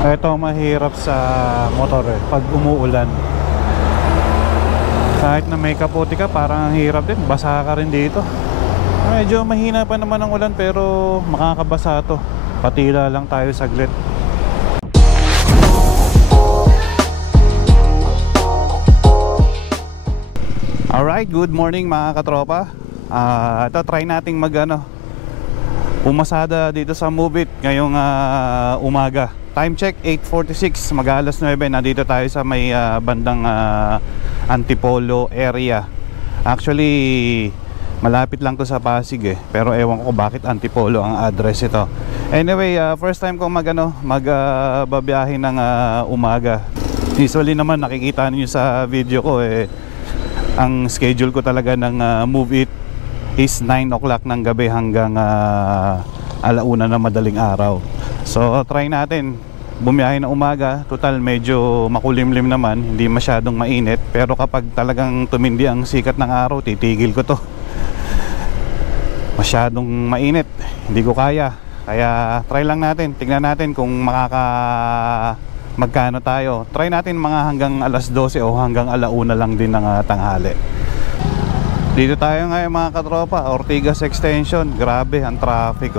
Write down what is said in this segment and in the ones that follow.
Ito mahirap sa motor pag umuulan. Kahit na may kapote ka, parang ang hirap din, basa ka rin dito. Medyo mahina pa naman ang ulan pero makakabasa to. Patila lang tayo saglit. Alright, good morning mga katropa. Ito try nating pumasada dito sa Move It ngayong umaga. Time check 8:46, mag-alas 9. Nandito tayo sa may bandang Antipolo area. Actually malapit lang to sa Pasig pero ewan ko bakit Antipolo ang address ito. Anyway, first time kong magbabiyahe ng umaga. Usually naman nakikita niyo sa video ko ang schedule ko talaga ng Move It is 9 o'clock ng gabi hanggang alauna na madaling araw. So try natin bumiyahe na umaga. Total medyo makulimlim naman, hindi masyadong mainit. Pero kapag talagang tumindi ang sikat ng araw, titigil ko to. Masyadong mainit, hindi ko kaya. Kaya try lang natin, tignan natin kung magkano tayo. Try natin mga hanggang alas 12 o hanggang alauna lang din ng tanghali. Dito tayo ngayon mga katropa, Ortigas Extension. Grabe ang traffic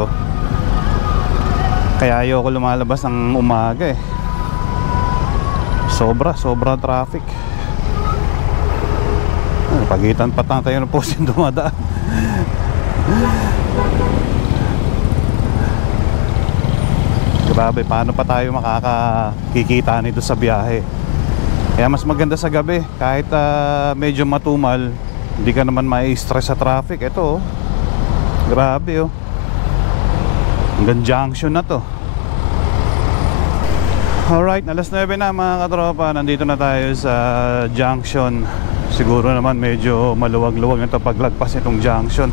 Kaya ayoko lumalabas ng umaga Sobra traffic. Pagitan pa tayo ng post yung dumadaan. Grabe, paano pa tayo makakikita nito sa biyahe? Kaya mas maganda sa gabi. Kahit medyo matumal, hindi ka naman mai-stress sa traffic. Ito grabe hanggang junction na to. Alright, alas 9 na mga katropa. Nandito na tayo sa junction. Siguro naman medyo maluwag-luwag nito paglagpas itong junction.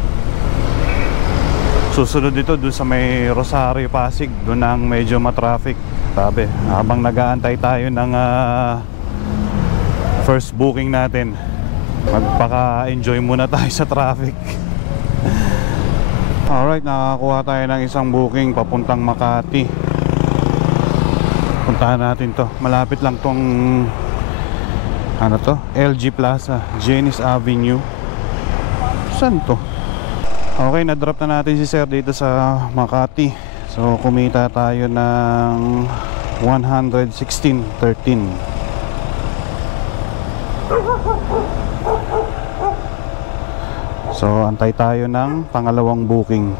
Susunod dito doon sa may Rosario Pasig, doon ang medyo matraffic. Sabi, habang nag-aantay tayo ng first booking natin, magpaka-enjoy muna tayo sa traffic. Alright, nakakuha tayo ng isang booking papuntang Makati. Puntahan natin to. Malapit lang tong LG Plaza, Janice Avenue. Saan to? Okay, na-drop na natin si sir dito sa Makati. So kumita tayo ng 116.13. So antay tayo ng pangalawang booking.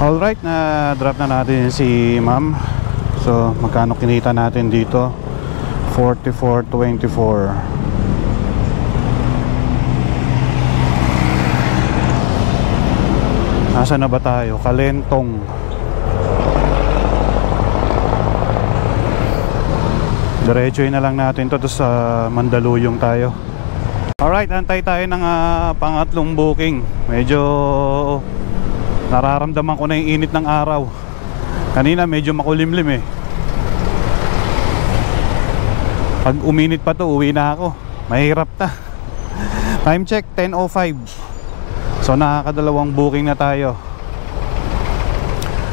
Alright, na-drop na natin si ma'am. So magkano kinita natin dito? 44.24. Nasaan na ba tayo? Kalentong. Diretsuin na lang natin to sa Mandaluyong tayo. Alright, antay tayo ng pangatlong booking. Medyo nararamdaman ko na yung init ng araw. Kanina medyo makulimlim Pag uminit pa to, uwi na ako. Mahirap na. Time check 10:05. So nakakadalawang booking na tayo.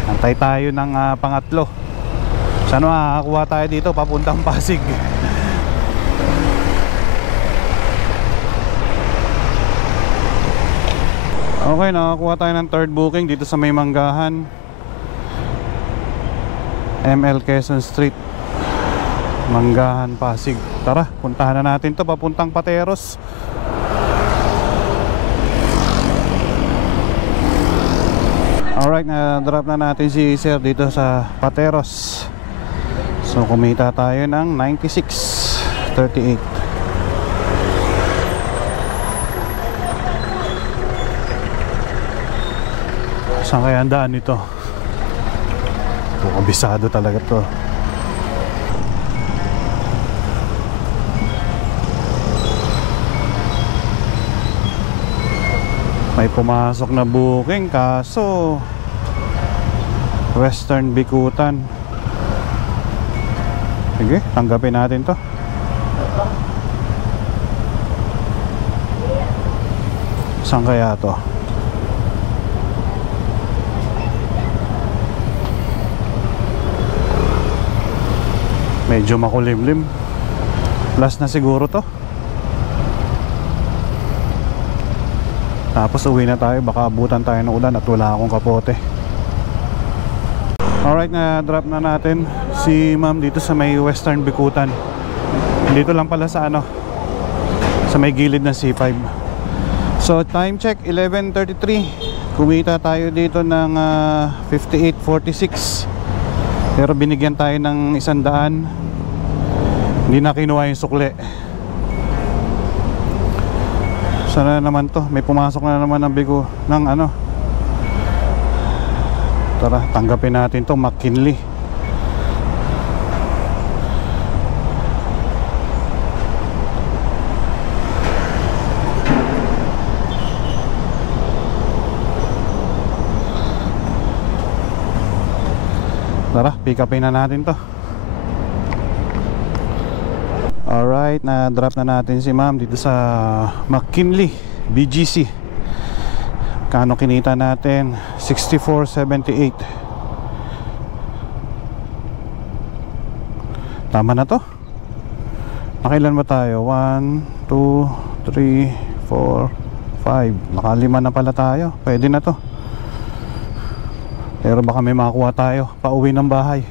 Antay tayo ng pangatlo. Sana makakakuha tayo dito papuntang Pasig. Okay, nakakuha tayo ng third booking dito sa may Manggahan, ML Quezon Street, Manggahan, Pasig. Tara, puntahan na natin to papuntang Pateros. Alright, na-drop na natin si sir dito sa Pateros. So kumita tayo ng 96.38. Saan kaya ang daan nito? Kabisado talaga to. May pumasok na booking kaso Western Bikutan. Sige, tanggapin natin to. Saan kaya to? Medyo makulimlim. Last na siguro to. Tapos uwi na tayo, baka abutan tayo ng ulan at wala akong kapote. Alright, na drop na natin si ma'am dito sa may Western Bikutan. Dito lang pala sa ano, sa may gilid ng C5. So time check 11:33. Kumita tayo dito ng 58.46. Pero binigyan tayo ng 100. Hindi na kinuha yung sukle. Sana naman to, may pumasok na naman ng bigo ng ano. Tara, tanggapin natin to, McKinley. Tara, pick upin na natin to. Alright, na drop na natin si ma'am dito sa McKinley BGC. Kano kinita natin? 64.78. Tama na to. Nakailan ba tayo? 1, 2, 3, 4, 5. Nakalima na pala tayo. Pwede na to. Pero baka may makuha tayo pauwi ng bahay.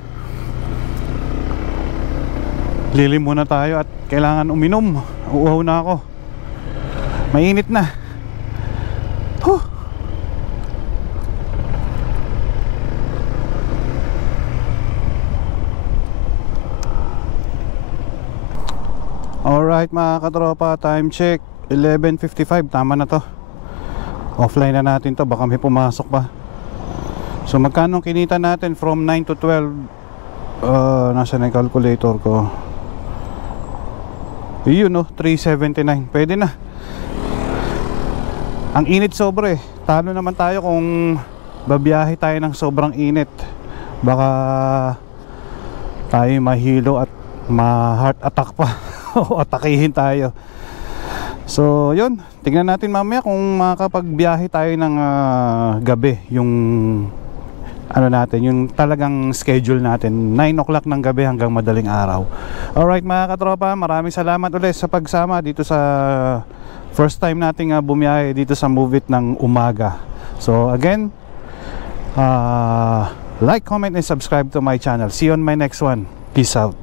Lilim muna tayo at kailangan uminom. Uuhaw na ako. Mainit na. Huh. Alright mga katropa, time check 11:55. Tama na to. Offline na natin to, baka may pumasok pa. So magkano kinita natin from 9 to 12? Nasa na yung calculator ko. Yun no, 379. Pwede na. Ang init sobra eh. Talo naman tayo kung babiyahe tayo ng sobrang init. Baka tayo mahilo at ma-heart attack pa. O atakihin tayo. So yun, tingnan natin mamaya kung makakapagbiyahe tayo ng gabi. Yung ano natin, yung talagang schedule natin 9 o'clock ng gabi hanggang madaling araw. Alright mga katropa, maraming salamat ulit sa pagsama dito sa first time nating bumiyahe dito sa Move It ng umaga. So again, like, comment and subscribe to my channel. See you on my next one. Peace out.